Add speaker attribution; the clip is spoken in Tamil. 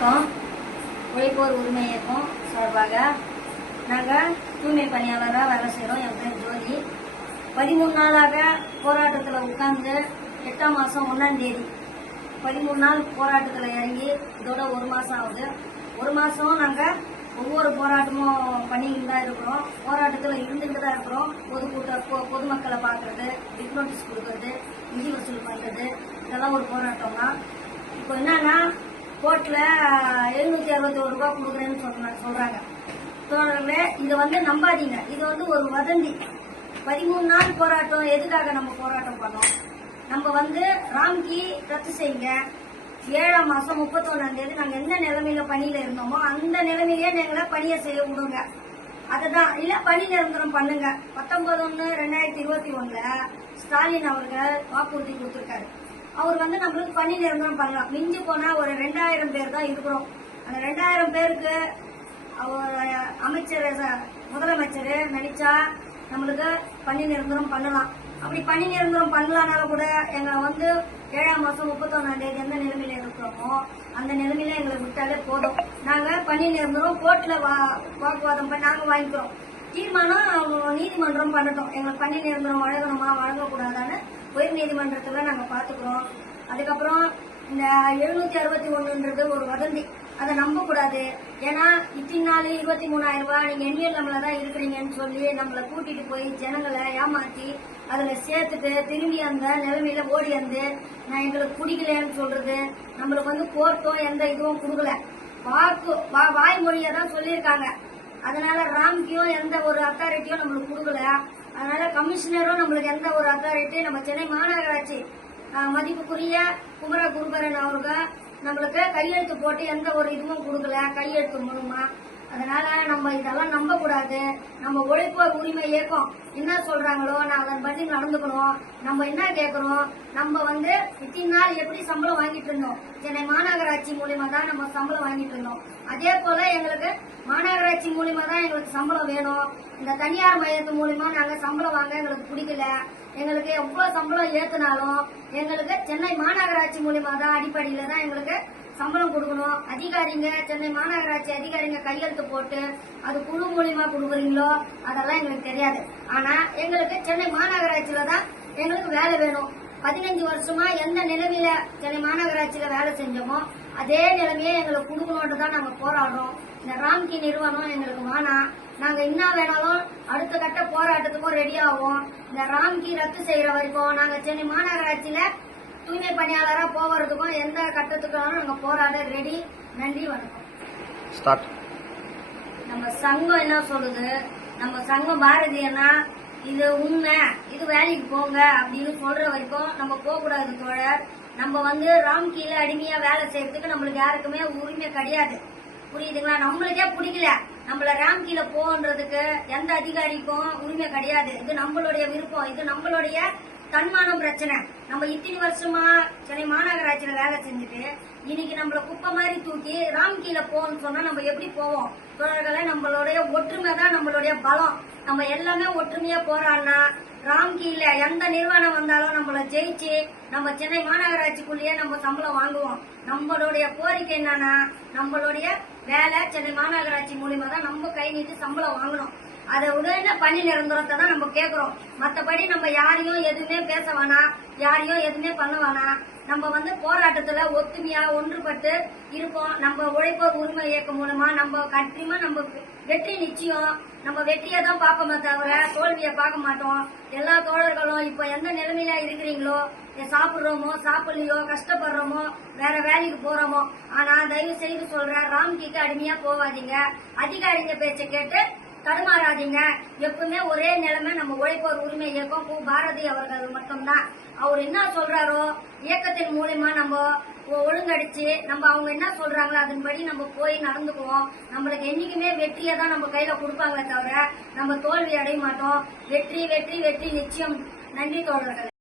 Speaker 1: வணக்கம் உழைப்போர் உரிமை இயக்கம் சார்பாக நாங்கள் தூய்மை பணியாளராக வேலை செய்கிறோம். என் பேர் ஜோதி. பதிமூணு நாளாக போராட்டத்தில் உட்கார்ந்து எட்டாம் மாதம் ஒன்றாம் தேதி பதிமூணு நாள் போராட்டத்தில் இறங்கி இதோட ஒரு மாதம் ஆகுது. ஒரு மாதம் நாங்கள் ஒவ்வொரு போராட்டமும் பண்ணிக்கிட்டு தான் இருக்கிறோம். போராட்டத்தில் இருந்துகிட்டு தான் இருக்கிறோம். பொதுக்கூட்ட பொ- பொதுமக்களை பார்க்கறது பிக் நோட்டீஸ் கொடுக்கறது நிதி வசூல் பண்ணுறது இதெல்லாம் ஒரு போராட்டம் தான் இப்போ என்னன்னா கோர்ட்டில் எழுநூத்தி அறுபத்தி ஒரு கொடுக்குறேன்னு சொல்றாங்க சொல்றாங்க. தோழர்களே இதை வந்து நம்பாதீங்க. இது வந்து ஒரு வதந்தி. பதிமூணு நாள் போராட்டம் எதுக்காக நம்ம போராட்டம் பண்ணோம்? நம்ம வந்து ராம்கி ரத்து செய்யுங்க. ஏழாம் மாசம் முப்பத்தொன்னாம் தேதி நாங்க எந்த நிலைமையில பணியில இருந்தோமோ அந்த நிலைமையே எங்களை பணியை செய்ய விடுங்க. அதுதான். இல்ல பணி நிரந்தரம் பண்ணுங்க. பத்தொன்பது ஒன்று ரெண்டாயிரத்தி இருபத்தி ஒண்ணுல ஸ்டாலின் அவர்கள் வாக்குறுதி கொடுத்திருக்காரு. அவர் வந்து நம்மளுக்கு பணி நிரந்தரம் பண்ணலாம் மிஞ்சி போனா ஒரு ரெண்டாயிரம் பேர் தான் இருக்கிறோம். அந்த ரெண்டாயிரம் பேருக்கு அவர் அமைச்சர் முதலமைச்சர் நினைச்சா நம்மளுக்கு பணி நிரந்தரம் பண்ணலாம். அப்படி பணி நிரந்தரம் பண்ணலாம்னாலும் கூட எங்களை வந்து ஏழாம் மாசம் முப்பத்தொன்னாம் தேதி எந்த நிலைமையில இருக்கிறோமோ அந்த நிலைமையில எங்களை விட்டாலே போதும். நாங்க பணி நிரந்தரம் கோர்ட்ல வா- வாக்குவாதம் பண்ணி நாங்க வாங்கிக்கிறோம். தீர்மானம் நீதிமன்றம் பண்ணட்டும். எங்களுக்கு பணி நிரந்தரம் வழங்கணுமா வழங்கக்கூடாதான்னு உயர் நீதிமன்றத்துல நாங்க பாத்துக்கிறோம். அதுக்கப்புறம் இந்த எழுநூத்தி அறுபத்தி ஒண்ணுன்றது ஒரு வதந்தி. அதை நம்ப கூடாது. ஏன்னா இத்தனை நாள் இருபத்தி மூணாயிரம் ரூபாய் நீங்க எண்ணியல் நம்மள தான் இருக்கிறீங்கன்னு சொல்லி நம்மளை கூட்டிட்டு போய் ஜனங்களை ஏமாத்தி அதுல சேர்த்துட்டு திரும்பி அந்த நிலைமையில ஓடி வந்து நான் எங்களுக்கு பிடிக்கலன்னு சொல்றது நம்மளுக்கு வந்து கோர்ட்டோ எந்த இதுவும் கொடுக்கல. வாக்கு வா- வாய்மொழியை தான் சொல்லியிருக்காங்க. அதனால ராம்கியும் எந்த ஒரு அத்தாரிட்டியும் நம்மளுக்கு கொடுக்கல. கமிஷனரும் நம்மளுக்கு எந்த ஒரு அத்தாரிட்டி நம்ம சென்னை மாநகராட்சி மதிப்புக்குரிய குமர குருபரன் அவர்கள் நம்மளுக்கு கையெழுத்து போட்டு எந்த ஒரு இதுவும் கொடுக்கல. கையெழுத்து மூலமா அதனால நம்ம இதெல்லாம் நம்ப கூடாது நம்ம உழைப்பு உரிமை இயக்கம் என்ன சொல்றாங்களோ நான் அதன் படி நடந்துக்கணும். நம்ம என்ன கேட்கறோம் நம்ம வந்து இத்தனை நாள் எப்படி சம்பளம் வாங்கிட்டு இருந்தோம்? சென்னை மாநகராட்சி மூலியமா தான் நம்ம சம்பளம் வாங்கிட்டு இருந்தோம். அதே போல எங்களுக்கு மாநகராட்சி மூலியமா தான் எங்களுக்கு சம்பளம் வேணும். இந்த தனியார் மையத்து மூலியமா நாங்க சம்பளம் வாங்க எங்களுக்கு பிடிக்கல. எங்களுக்கு எவ்வளவு சம்பளம் ஏத்துனாலும் எங்களுக்கு சென்னை மாநகராட்சி மூலியமா தான் அடிப்படையில தான் எங்களுக்கு சம்பளம் கொடுக்கணும். அதிகாரிங்க சென்னை மாநகராட்சி அதிகாரிங்க கையெழுத்து போட்டு அது குழு மூலியமா கொடுக்குறீங்களோ அதெல்லாம் எங்களுக்கு தெரியாது. ஆனா எங்களுக்கு சென்னை மாநகராட்சியில தான் எங்களுக்கு வேலை வேணும். பதினஞ்சு வருஷமா எந்த நிலைமையில சென்னை மாநகராட்சியில வேலை செஞ்சோமோ அதே நிலைமையே எங்களுக்கு கொடுக்கணும்னு தான் நாங்க போராடுறோம். இந்த ராம்கி நிறுவனம் எங்களுக்கு வானா நாங்க என்ன வேணாலும் அடுத்த கட்ட போராட்டத்துக்கும் ரெடி ஆகும் இந்த ராம்கி ரத்து செய்யற வரைக்கும் நாங்க சென்னை மாநகராட்சியில தூய்மை பணியாளரா போவதுக்கும் எந்த கட்டத்துக்கும் நாங்க போராட ரெடி நன்றி வணக்கம்.
Speaker 2: ஸ்டார்ட்
Speaker 1: நம்ம சங்கம் என்ன சொல்லுது? நம்ம சங்கம் பாரதியனா இது உண்மை. இது வேலைக்கு போங்க அப்படின்னு சொல்ற வரைக்கும் நம்ம போக கூடாது தோழர். நம்ம வந்து ராம்கீல அடிமையா வேலை செய்யறதுக்கு நம்மளுக்கு யாருக்குமே உரிமை கிடையாது. புரியுதுங்களா? நம்மளுக்கே பிடிக்கல. நம்மள ராம்கீல போன்றதுக்கு எந்த அதிகாரிக்கும் உரிமை கிடையாது. இது நம்மளுடைய விருப்பம். இது நம்மளுடைய தன்மானம் பிரச்சனை. நம்ம இத்தனை வருஷமா சென்னை மாநகராட்சியில வேலை செஞ்சுட்டு இன்னைக்கு நம்மள குப்பை மாதிரி தூக்கி ராம்கீல போகணும்னு சொன்னா நம்ம எப்படி போவோம்? தோழர்களே நம்மளுடைய ஒற்றுமை தான் நம்மளுடைய பலம். நம்ம எல்லாமே ஒற்றுமையா போறான்னா ராம்கீல எந்த நிறுவனம் வந்தாலும் நம்மள ஜெயிச்சு நம்ம சென்னை மாநகராட்சிக்குள்ளேயே நம்ம சம்பளம் வாங்குவோம். நம்மளுடைய கோரிக்கை என்னன்னா நம்மளுடைய வேலை சென்னை மாநகராட்சி மூலியமா தான் நம்ம கை நீட்டு சம்பளம் வாங்கணும். அதை உடனே பணி நிரந்தரத்தை தான் நம்ம கேட்குறோம் மத்தபடி நம்ம யாரையும் எதுவுமே பேச வேணாம். யாரையும் எதுவுமே பண்ண வேணாம். நம்ம வந்து போராட்டத்துல ஒத்துமையா ஒன்றுபட்டு இருப்போம். நம்ம உழைப்போர் உரிமை இயக்கம் மூலமா நம்ம கண்டிப்பா நம்ம வெற்றி நிச்சயம். நம்ம வெற்றியை தான் பார்ப்போமே தவிர தோல்வியை பார்க்க மாட்டோம். எல்லா தோழர்களும் இப்ப எந்த நிலைமையில இருக்கிறீங்களோ சாப்பிட்றோமோ சாப்பிடுறோமோ சாப்பிடலையோ கஷ்டப்படுறோமோ வேற வேலைக்கு போறோமோ ஆனா தயவு செய்து சொல்ற ராம்கிக்கு அடிமையா போவாதீங்க அதிகாரிங்க பேச்சை கேட்டு தடுமாறாதீங்க. எப்பவுமே ஒரே நிலைமை நம்ம உழைப்போர் உரிமை இயக்கம் பூ. பாரதி அவர்கள் மட்டும்தான். அவர் என்ன சொல்றாரோ இயக்கத்தின் மூலியமா நம்ம ஒழுங்கடிச்சு நம்ம அவங்க என்ன சொல்றாங்களோ அதன்படி நம்ம போய் நடந்துக்குவோம். நம்மளுக்கு என்னைக்குமே வெற்றியை தான் நம்ம கையில கொடுப்பாங்களே தவிர நம்ம தோல்வி அடைய மாட்டோம். வெற்றி வெற்றி வெற்றி நிச்சயம். நன்றி தோழர்கள்.